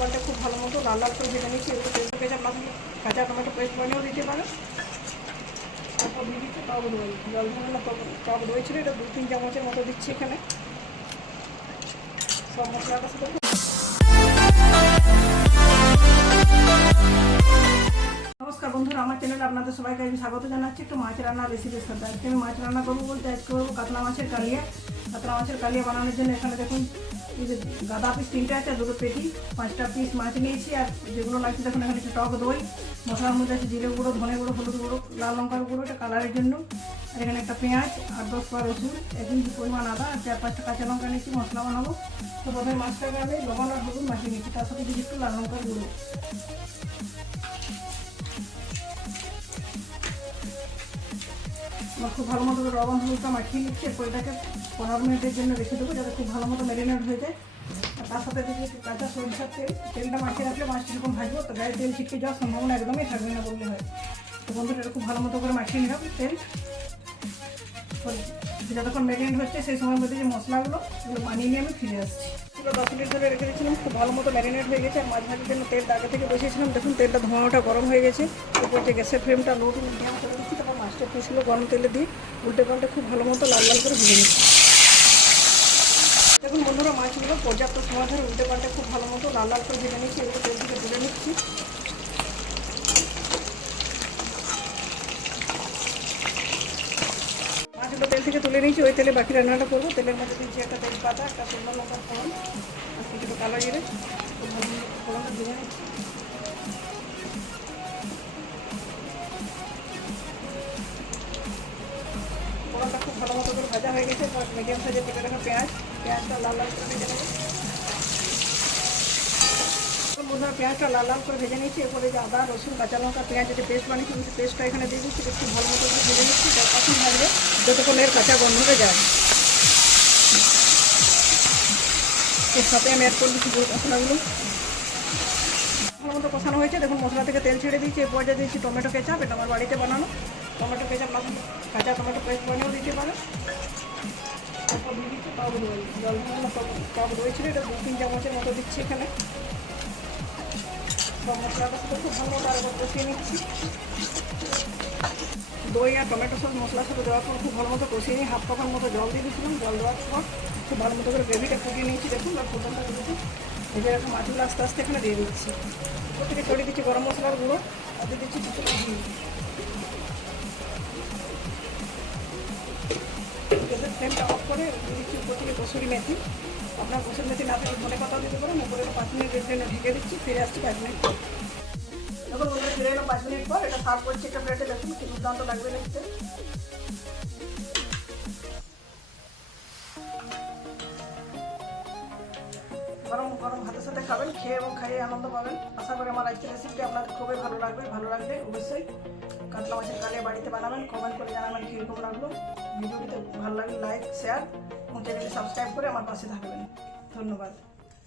পাল্টে খুব ভালো মতো লাল লাল করে ভেজে নিচ্ছি। এগুলো পেঁয়াজ কেচাপ না থাকলে কাঁচা টমেটো পেস্ট বানিয়েও দিতে পারে। তারপর দিয়ে দিচ্ছি টক দই, জল ধরে না টক দই ছিল, এটা 2-3 চামচের মতো দিচ্ছি এখানে। সব মশলাটার সাথে নমস্কার বন্ধুরা, আমার চ্যানেলে আপনাদের সবাইকে আমি স্বাগত জানাচ্ছি। একটু মাছ রান্নার রেসিপির সাথে আজকে আমি মাছ রান্না করবো বলতে আজকে করবো কাতলা মাছের কালিয়া। কাতলা মাছের কালিয়া বানানোর জন্য এখানে দেখুন এই যে গাদা পিস 3টে আছে, 2টো পেটি, 5টা পিস মাছ নিয়েছি। আর যেগুলো লাগছে দেখুন এখানে একটু টক দই, মশলার মধ্যে আছে জিরে গুঁড়ো, ধনে গুঁড়ো, হলুদ গুঁড়ো, লাল লঙ্কার গুঁড়ো, এটা কালারের জন্য। আর এখানে একটা পেঁয়াজ, 8-10 কোয়া রসুন, 1 ইঞ্চি পরিমাণ আদা, আর 4-5টা কাঁচা লঙ্কা নিয়েছি মশলা বানাবো। তো প্রথমে মাছটাকে আমি লবণ আর হলুদ মাখিয়ে নিচ্ছি, তার সাথে দিচ্ছি একটু লাল লঙ্কার গুঁড়ো। খুব ভালো মতো লবণ হলুদটা মাখিয়ে নিচ্ছি। এরপর এটাকে 15 মিনিটের জন্য রেখে দেবো যাতে খুব ভালো মতো ম্যারিনেট হয়ে যায়। আর তার সাথে যদি একটু কাঁচা সরিষার তেল, তেলটা মাখিয়ে রাখলে মাছটা যখন ভাজবো তো গায়ে তেল ছিটকে যাওয়ার সম্ভাবনা একদমই থাকবে না বললে হয়। তো বন্ধুটা এটা খুব ভালো মতো করে মাখিয়ে নিলাম তেল। যতক্ষণ ম্যারিনেট হচ্ছে সেই সময়ের মধ্যে যে মশলাগুলো এগুলো বানিয়ে নিয়ে আমি ফিরে আসছি। 10 মিনিট ধরে রেখে দিয়েছিলাম, খুব ভালো মতো ম্যারিনেট হয়ে গেছে। আর মাছ ভাজার জন্য তেলটা আগে থেকে বসিয়েছিলাম, দেখুন তেলটা ধোঁয়াটা গরম হয়ে গেছে। এরপর যে গ্যাসের ফ্লেমটা লো টু মিডিয়াম করে দিচ্ছি। তারপর মাছটা পিসগুলো গরম তেলে দিয়ে উল্টে পাল্টে খুব ভালো মতো লাল লাল করে ভেজে নিচ্ছি। দেখুন বন্ধুরা, মাছগুলো পর্যাপ্ত সময় ধরে উল্টে পাল্টে খুব ভালো মতো লাল লাল করে ভেজে নিচ্ছি। এগুলো তেল থেকে তুলে নিচ্ছি। মাছগুলো তেল থেকে তুলে নিয়েছি, ওই তেলে বাকি রান্নাটা করবো। তেলের মধ্যে দিচ্ছি একটা তেজপাতা, একটা শুকনো লঙ্কার ফোড়ন, আর কিছুটা কালো জিরে। ফোড়নটা ভেজে নিচ্ছি। ফোড়নটা খুব ভালো মতো করে ভাজা হয়ে গেছে। মিডিয়াম সাইজের কেটে রাখা পেঁয়াজটা লাল লাল করে ভেজে নেবো। বন্ধুরা, পেঁয়াজটা লাল লাল করে ভেজে নিচ্ছি। এরপরে যে আদা, রসুন, কাঁচা লঙ্কা, পেঁয়াজ যে পেস্ট বানিয়েছি সেই পেস্টটা এখানে দিয়ে দিচ্ছি। একটু ভালো মতো করে ভেজে নিচ্ছি, তখন ভাজবে যতক্ষণ এর কাঁচা গন্ধটা যায়। এর সাথে আমি অ্যাড করে দিচ্ছি মশলাগুলো। ভালো মতো কষানো হয়েছে, দেখুন মশলা থেকে তেল ছেড়ে দিচ্ছি। এরপর যে দিচ্ছি টমেটো কেচাপ, এটা আমার বাড়িতে বানানো টমেটো কেচাপ না থাকলে কাঁচা টমেটো পেস্ট বানিয়েও দিতে পারে। তারপর দিয়ে দিচ্ছি টক দই, জল টক দই ছিল, এটা 2-3 চামচের মতো দিচ্ছি এখানে। মশলাটার সাথে খুব ভালো মতো আরেকবার কষিয়ে নিচ্ছি। দই আর টমেটো সস মশলার সাথে দেওয়ার পর খুব ভালো মতো কষিয়ে নিয়ে 1/2 কাপের মতো জল দিয়ে দিয়েছিলাম। জল দেওয়ার পর খুব ভালো মতো করে গ্রেভিটা ফুটিয়ে নিয়েছি। দেখুন আর ফোটনটা দিয়েছি, ভেজে রাখা মাছগুলো আস্তে আস্তে এখানে দিয়ে দিচ্ছি। উপর থেকে ছড়িয়ে দিচ্ছি গরম মশলার গুঁড়ো, আর দিয়ে দিচ্ছি কিছু ঘি। গ্যাসের ফ্লেমটা অফ করে দিয়ে দিচ্ছি উপর থেকে কসুরি মেথি। আপনার কসুরি মেথি না থাকলে ধনে পাতাও দিতে পারেন। উপরে 5 মিনিট ঢেকে দিচ্ছি, ফিরে আসছি 5 মিনিট পর। দেখুন বন্ধুরা, ফিরে এলাম 5 মিনিট পর। এটা সার্ভ করছি একটা প্লেটে। দেখুন কি দুর্দান্ত লাগবে দেখতে। গরম গরম ভাতের সাথে খাবেন, খেয়ে এবং খাইয়ে আনন্দ পাবেন। আশা করি আমার আজকের রেসিপিটি আপনাদের খুবই ভালো লাগবে। ভালো লাগলে অবশ্যই কাতলা মাছের কালিয়া বাড়িতে বানাবেন, কমেন্ট করে জানাবেন কীরকম লাগলো। ভিডিওটিতে ভালো লাগলে লাইক, শেয়ার এবং চ্যানেলটি সাবস্ক্রাইব করে আমার পাশে থাকবেন। ধন্যবাদ।